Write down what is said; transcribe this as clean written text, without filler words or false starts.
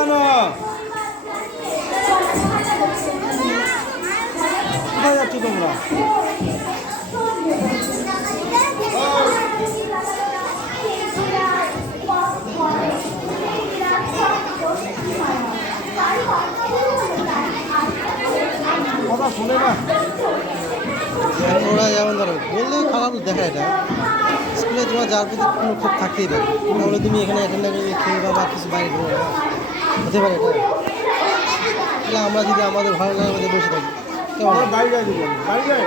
কেন? কোথায় যাচ্ছ তোমরা? কথা শুনে না। ওরা যেমন ধরো বললেও খারাপ দেখায় এটা। স্কুলে তোমার যার প্রতি কোনো ক্ষোভ থাকতেই পারে, তাহলে তুমি এখানে অ্যাটেন্ড না করে খেয়ে বা কিছু বাইরে ঘুরে হতে পারে এটা। তাহলে আমরা যদি আমাদের ভালো লাগে আমাদের বসে থাকি কেমন বাড়ি যাই বাড়ি যাই।